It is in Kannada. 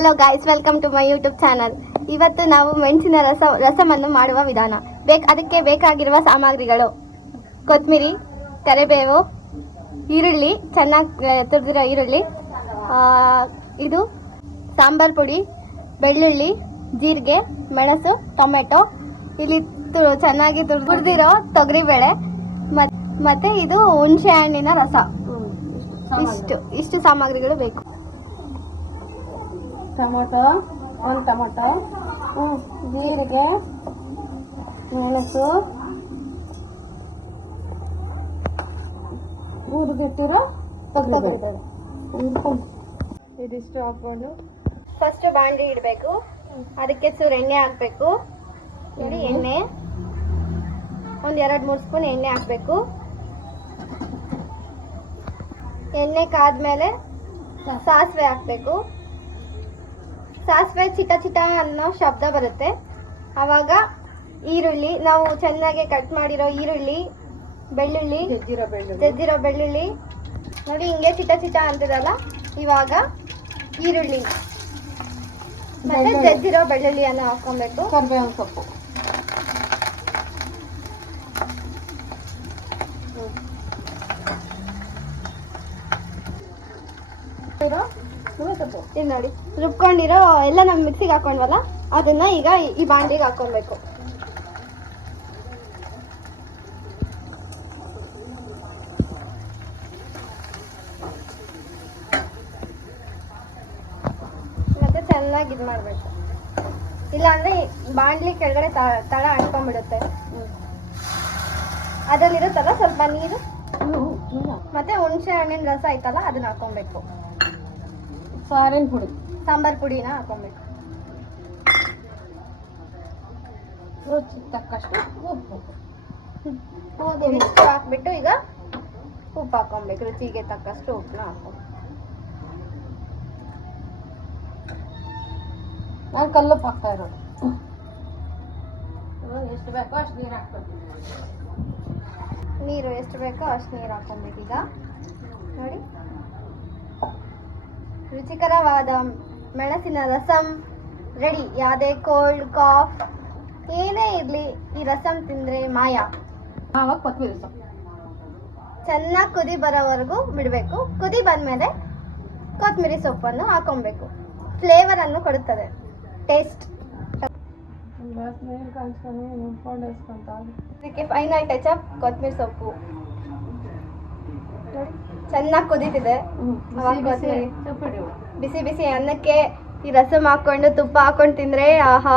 Hello guys, welcome to my YouTube channel. ಇವತ್ತು ನಾವು ಮೆಣಸಿನ ರಸಮನ್ನು ಮಾಡುವ ವಿಧಾನ. ಅದಕ್ಕೆ ಬೇಕಾಗಿರುವ ಸಾಮಗ್ರಿಗಳು: ಕೊತ್ತಂಬರಿ, ಕರಿಬೇವು, ಈರುಳ್ಳಿ, ಚೆನ್ನಾಗಿ ತುರಿದಿರೋ ಈರುಳ್ಳಿ, ಇದು ಸಾಂಬಾರ್ ಪುಡಿ, ಬೆಳ್ಳುಳ್ಳಿ, ಜೀರಿಗೆ, ಮೆಣಸು, ಟೊಮೆಟೊ, ಇಲ್ಲಿ ಚೆನ್ನಾಗಿ ತುರಿದಿರೋ ತೊಗರಿಬೇಳೆ, ಮತ್ತೆ ಇದು ಹುಣಸೆ ಹಣ್ಣಿನ ರಸ. ಇಷ್ಟು ಸಾಮಗ್ರಿಗಳು ಬೇಕು. ಟೊಮೊಟೊ, ಒಂದು ಟೊಮೊಟೊ, ಜೀರಿಗೆ, ಮೆಣಸು, ಹುರಿದಿಟ್ಟಿರೋ ತೊಗರಿಬೇಳೆ ಇದಿಷ್ಟು ಹಾಕೊಂಡು ಫಸ್ಟ್ ಬಾಂಡ್ಲಿ ಇಡಬೇಕು. ಅದಕ್ಕೆ ಚೂರು ಎಣ್ಣೆ ಹಾಕಬೇಕು. ನೋಡಿ, ಎಣ್ಣೆ ಒಂದು 2-3 ಸ್ಪೂನ್ ಎಣ್ಣೆ ಹಾಕಬೇಕು. ಎಣ್ಣೆ ಕಾದ್ಮೇಲೆ ಸಾಸಿವೆ ಹಾಕಬೇಕು. ಸಾಸಿವೆ ಚಿಟ ಚಿಟ ಅನ್ನೋ ಶಬ್ದ ಬರುತ್ತೆ. ಆವಾಗ ಈರುಳ್ಳಿ, ನಾವು ಚೆನ್ನಾಗಿ ಕಟ್ ಮಾಡಿರೋ ಈರುಳ್ಳಿ, ಬೆಳ್ಳುಳ್ಳಿ, ಜಜ್ಜಿರೋ ಬೆಳ್ಳುಳ್ಳಿ ನೋಡಿ ಹಿಂಗೆ ಚಿಟ ಚಿಟ ಅಂತಿದಲ್ಲ. ಇವಾಗ ಈರುಳ್ಳಿ ಮತ್ತೆ ಜಜ್ಜಿರೋ ಬೆಳ್ಳುಳ್ಳಿಯನ್ನು ಹಾಕೊಬೇಕು. ಕರಿಬೇವಿನ ಸೊಪ್ಪು, ಇದು ನೋಡಿ, ರುಬ್ಕೊಂಡಿರೋ ಎಲ್ಲ ನಾವು ಮಿಕ್ಸಿಗೆ ಹಾಕೊಂಡ್ವಲ್ಲ, ಅದನ್ನ ಈಗ ಈ ಬಾಂಡಿಗೆ ಹಾಕೊಬೇಕು. ಮತ್ತೆ ಚೆನ್ನಾಗಿ ಇದು ಮಾಡಬೇಕು. ಇಲ್ಲಾಂದ್ರೆ ಬಾಂಡ್ಲಿ ಕೆಳಗಡೆ ತಳ ಅಂಟ್ಕೊಂಡ್ಬಿಡುತ್ತೆ. ಅದರಲ್ಲಿರುತ್ತಲ್ಲ ಸ್ವಲ್ಪ ನೀರು, ಮತ್ತೆ ಹುಣಸೆ ಹಣ್ಣಿನ ರಸ ಐತಲ್ಲ ಅದನ್ನ ಹಾಕೊಬೇಕು. ಸಾರಿನ ಪುಡಿ, ಸಾಂಬಾರ್ ಪುಡಿನ ಹಾಕೊಬೇಕು. ರುಚಿಗೆ ತಕ್ಕಷ್ಟು ಉಪ್ಪು ಇಷ್ಟು ಹಾಕ್ಬಿಟ್ಟು ಈಗ ಉಪ್ಪು ಹಾಕೊಬೇಕು. ರುಚಿಗೆ ತಕ್ಕಷ್ಟು ಉಪ್ಪನ್ನ ಹಾಕೋ. ನಾನು ಕಲ್ಲುಪ್ಪು ಹಾಕ್ತಾ ಇರೋದು. ಎಷ್ಟು ಬೇಕೋ ಅಷ್ಟು ನೀರು ಹಾಕ್ಬೇಕು. ನೀರು ಎಷ್ಟು ಬೇಕೋ ಅಷ್ಟು ನೀರು ಹಾಕೊಬೇಕು. ಈಗ ನೋಡಿ, ರುಚಿಕರವಾದ ಮೆಣಸಿನ ರಸಂ ರೆಡಿ. ಯಾವುದೇ ಕೋಲ್ಡ್, ಕಾಫ್ ಏನೇ ಇರಲಿ, ಈ ರಸಂ ತಿಂದರೆ ಮಾಯ. ಆವಾಗ ಕೊತ್ತಂಬರಿ ಸೊಪ್ಪು ಚೆನ್ನಾಗಿ ಕುದಿ ಬರೋವರೆಗೂ ಬಿಡಬೇಕು. ಕುದಿ ಬಂದಮೇಲೆ ಕೊತ್ತಂಬರಿ ಸೊಪ್ಪನ್ನು ಹಾಕೊಬೇಕು. ಫ್ಲೇವರ್ ಅನ್ನು ಕೊಡುತ್ತದೆ, ಟೇಸ್ಟ್. ಇದಕ್ಕೆ ಫೈನಲ್ ಟಚ್ ಅಪ್ ಕೊತ್ತಂಬರಿ ಸೊಪ್ಪು. ನೋಡಿ, ಚೆನ್ನಾಗಿ ಕುದೀತಿದೆ. ಬಿಸಿ ಬಿಸಿ ಅನ್ನಕ್ಕೆ ಈ ರಸಂ ಹಾಕೊಂಡು ತುಪ್ಪ ಹಾಕೊಂಡು ತಿಂದ್ರೆ ಆಹಾ,